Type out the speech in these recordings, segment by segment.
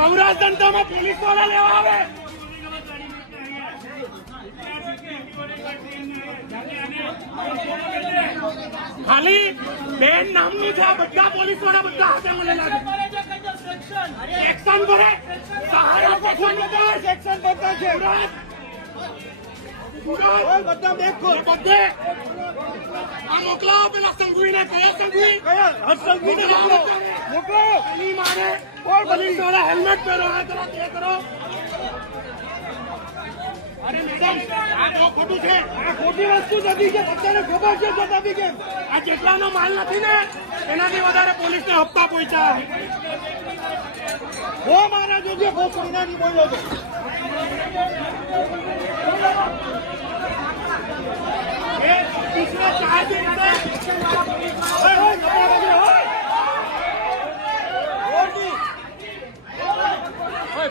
સૌરાષ્ટ્ર જનતામાં પોલીસવાળા લેવા આવે. ખાલી બેન નામનું છે બધા પોલીસવાળા બધા હાથે મળેલા છે. એક્શન ભરે. સહારા સેક્શન બધા સેક્શન બધા. છે બધા બેખો બધે. આ મોકલાવો પેલા સંઘવીને કયા સંઘવી? કયા? હર્ષ સંઘવી મોકલો. કોણ બની વાળા હેલ્મેટ પહેરો આ કરો તે કરો. અરે મેડમ આ તો ખોટું છે. આ ખોટી વસ્તુ નથી કે અત્યારે ખબર છે તો નથી કેમ? આ જેટલાનો માલ નથી ને એનાથી વધારે પોલીસને હપ્તા પહોંચ્યા. હો મારા જોજે હો કોઈનાથી બોલ્યો તો.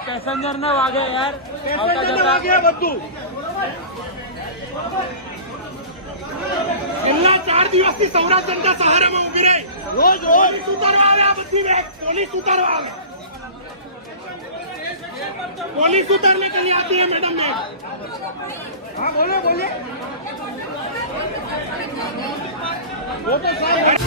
પેસેન્જર ને વાગે યાર આવતા પેસેન્જરને જતા વાગે બધું છેલ્લા ચાર દિવસથી સૌરાષ્ટ્ર જનતા સહારામાં ઉભી રહી રોજ રોજ પોલીસ ઉતારવા આવે આ બધી વેગ પોલીસ ઉતારવા આવે પોલીસ उतारने के लिए आती है मैडम ने हाँ बोलो बोले वो तो साहब